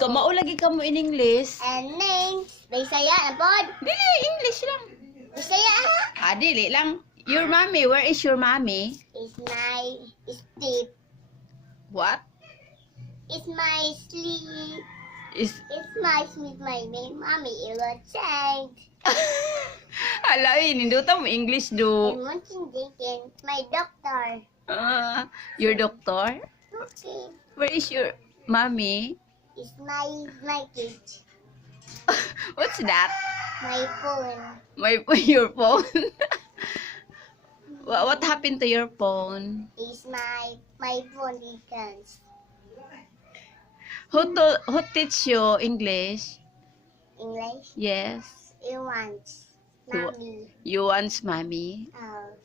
Kamao lagi ka mo in English. And name, Bisaya na pod. Dili, English lang. Bisaya ha? Ah, dili lang. Your mommy, where is your mommy? Is my sleep. What? Is my sleep. Is... Is my sleep my name. Mommy, it was changed. Hala, eh, ninduta mo English do. And watching Jenkins, my doctor. Ah, your doctor? Okay. Where is your mommy? Is my my kids. What's that? My phone. My your phone. what, what happened to your phone? It's my my phone is Who to, who teach you English? English. Yes. Wants. You- Mommy. You wants mommy. Oh,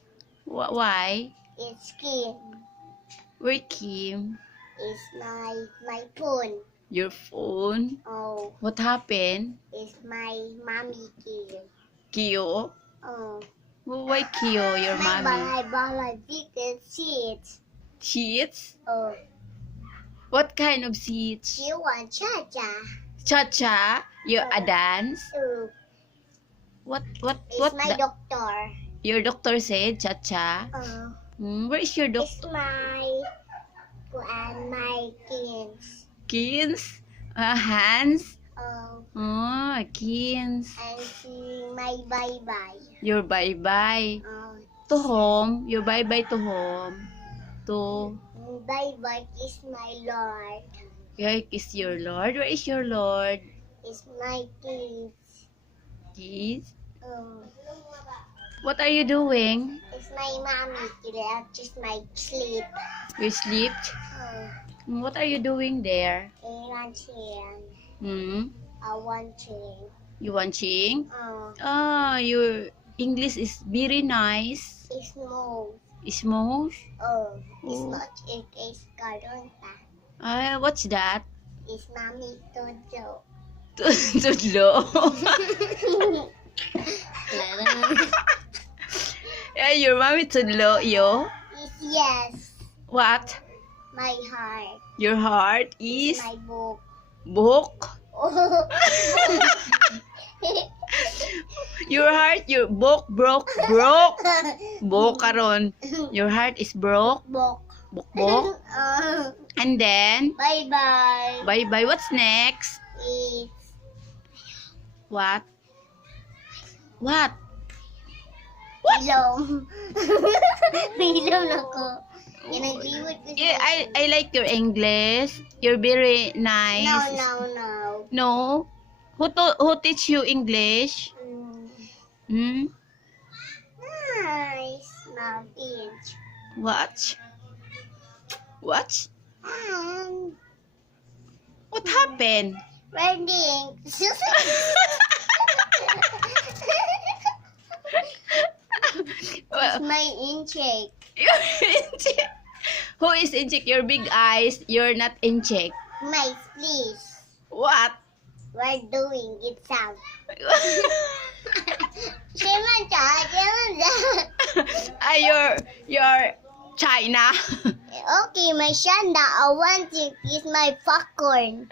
Wh- Why? it's skin. Where Kim? It's my my phone. Your phone? Oh, What happened? it's my mommy kill. Kyo? Oh, Wh- Why Kyo, your my mommy? I bought my biggest seeds. Seats? Oh, What kind of seats? she want cha cha. Cha-cha? You a dance? Oh, What, what, is what? my the- doctor. your doctor said cha-cha? Oh, Hmm, where is your it's doctor? my and my kids. Kins? Uh, hands? Oh, Oh, kins. and she my bye bye. Your bye-bye. Oh, To home. Your bye-bye to home. To, bye bye is my lord. your is your Lord. Where is your Lord? It's my kids. Kids? Oh, What are you doing? it's my mommy. Kaya just my sleep. You slept? Oh, What are you doing there? I want chicken. Hmm? I want chicken. You watching? Oh, Ah, your English is very nice. it's small. Smooth. Oh, it's Oh. not it is carton pa. Ah, what's that? It's mommy Toto. Tudlo. yeah, your mommy tudlo, yo. It's yes. What? My heart. Your heart is My book. book. Your heart, your book broke, broke. Book karon. Your heart is broke, book. book, book. Uh, And then, bye bye. bye bye. What's next? It's What? What? Bilong. Bilong ako. Ginagliwad ko Yeah, I I like your English. You're very No, nice. no, no. No? Who to, who teach you English? Mm. Hmm? Nice. Now, pinch. What? What? And What happened? wedding. Well, My intake. you're in check. Who is in check? Your big eyes. You're not in check. My please. What? We're doing it sound. Siman siya, siman siya. ah, you're, you're China. Okay, my shanda, I want to kiss my popcorn.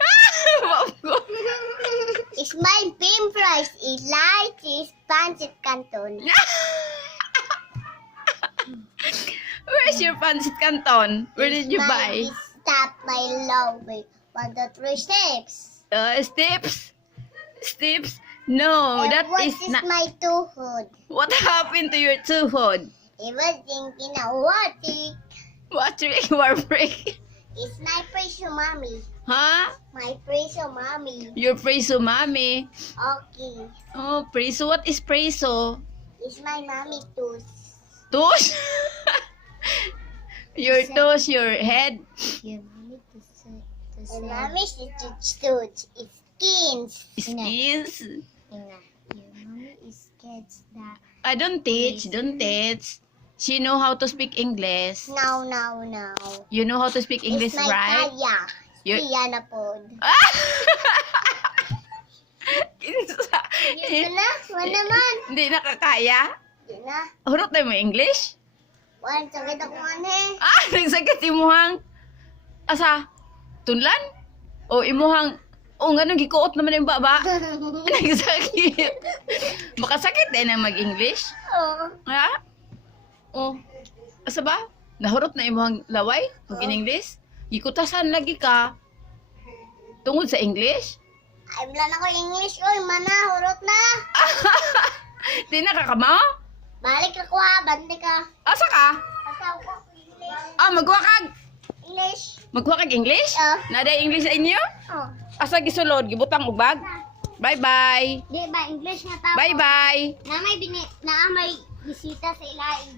It's my pin price is light is pancit canton. Where's your pancit canton? Where did you buy? is Stop my love one, two, three steps. Uh, steps? Steps? No, And that what is is not. my two hood? What happened to your two hood? It was thinking of what it What trick war break? is my precious mommy. Huh? My precious mommy. Your preso mommy. Okay. Oh, preso. What is preso? It's my mommy too. Tush? your toes, your head. And mommy is stood. It's skins. Skins. Your mommy is kids that. I don't teach. Don't teach. She know how to speak English. No, no, no. You know how to speak English, it's my right? kaya. You're- Kaya na po. Ah! Yun na, wala naman. Hindi nakakaya? Yun na. Hurot tayo mo English? Wan, sakit ako man eh. Ah, nagsakit imuhang asa? Tunlan? O imuhang O, ganun, gikuot naman yung baba. Nagsakit. Makasakit din na mag-English. oh. Ha? O, asa ba? Nahurot na imong laway pag in English? Gikutasan lagi ka. Tungod sa English? Ay, wala na ko English. Oy, mana, hurot na. Di na kakama? Balik na ko ha, bante ka. Asa ka? Pasaw ko English. Ah, magwa kag. English. Magwa kag English? Ah. Nada English sa inyo? Oh. Asa gisulod? Gibutang ubag? Bye-bye. Di ba, English nga tao. Bye-bye. Na may, bini, na may bisita sa ilaing